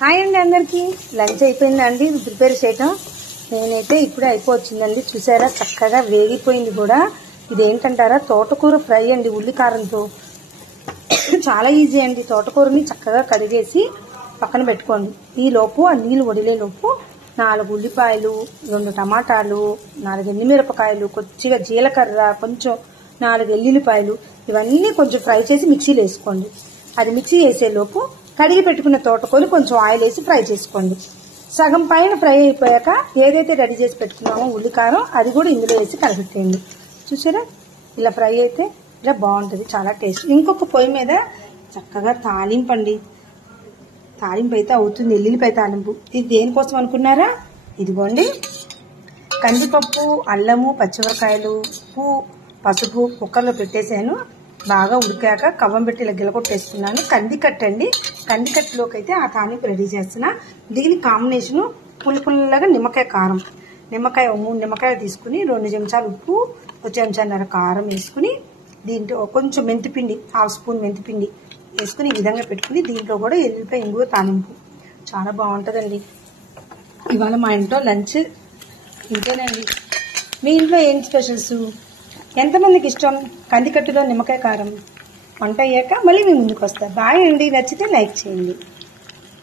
Hi అండి అందరికీ. Lunch అయిపోయిందండి, ప్రిపేర్ చేయటం. నేనైతే ఇప్పుడే అయిపోవచ్చిందండి. చూసారా, చక్కగా వేగిపోయింది కూడా. ఇదేంటంటారా, తోటకూర ఫ్రై అండి, ఉల్లికారంతో. చాలా ఈజీ అండి. తోటకూరని చక్కగా కడిగేసి పక్కన పెట్టుకోండి. ఈ లోపు ఆ నీళ్ళు వడిలే లోపు 4 ఉల్లిపాయలు, 2 టమాటాలు, 4 ఎండుమిరపకాయలు, కొద్దిగా జీలకర్ర, కొంచెం 4 ఎల్లుల్లిపాయలు, ఇవన్నీ కొంచెం ఫ్రై చేసి మిక్సీలో వేసుకోండి. అది మిక్సీ వేసేలోపు కడిగి పెట్టుకున్న తోటకూర కొంచెం ఆయిల్ వేసి ఫ్రై చేసుకోండి. సగం పైన ఫ్రై అయిపోయాక ఏదైతే రెడీ చేసి పెట్టుకున్నామో ఉల్లికారం, అది కూడా ఇందులో వేసి కలిపెట్టేయండి. చూసారా, ఇలా ఫ్రై అయితే ఇలా బాగుంటుంది, చాలా టేస్ట్. ఇంకొక పొయ్యి మీద చక్కగా తాలింపు అండి. తాలింపు అయితే అవుతుంది, ఎల్లుల్లిపాయ తాలింపు. ఇది దేనికోసం అనుకున్నారా? ఇదిగోండి, కందిపప్పు, అల్లము, పచ్చిమిరకాయలు, ఉప్పు, పసుపు కుక్కర్లో పెట్టేసాను. బాగా ఉడికాక కవ్వం పెట్టి ఇలా గిలకొట్టేస్తున్నాను. కందికట్టండి. కందికట్టులోకి అయితే ఆ తాలింపు రెడీ చేస్తున్నా. దీని కాంబినేషను పుల్లగా నిమ్మకాయ కారం. నిమ్మకాయ 3 నిమ్మకాయలు తీసుకుని 2 చెంచాలు ఉప్పు, 1 చెంచాన్నర కారం వేసుకుని దీంట్లో కొంచెం మెంతిపిండి, 1/2 స్పూన్ మెంతిపిండి వేసుకుని ఈ విధంగా పెట్టుకుని దీంట్లో కూడా ఎల్లుల్లిపాయ ఇంగువ తాలింపు చాలా బాగుంటుందండి. ఇవాళ మా ఇంట్లో లంచ్ ఇంతేనండి. మీ ఇంట్లో ఏం స్పెషల్స్? ఎంతమందికి ఇష్టం కందికట్టులో నిమ్మకాయ కారం? వంట అయ్యాక మళ్ళీ మీ ముందుకు వస్తా. బాయ్ అండి. నచ్చితే లైక్ చేయండి.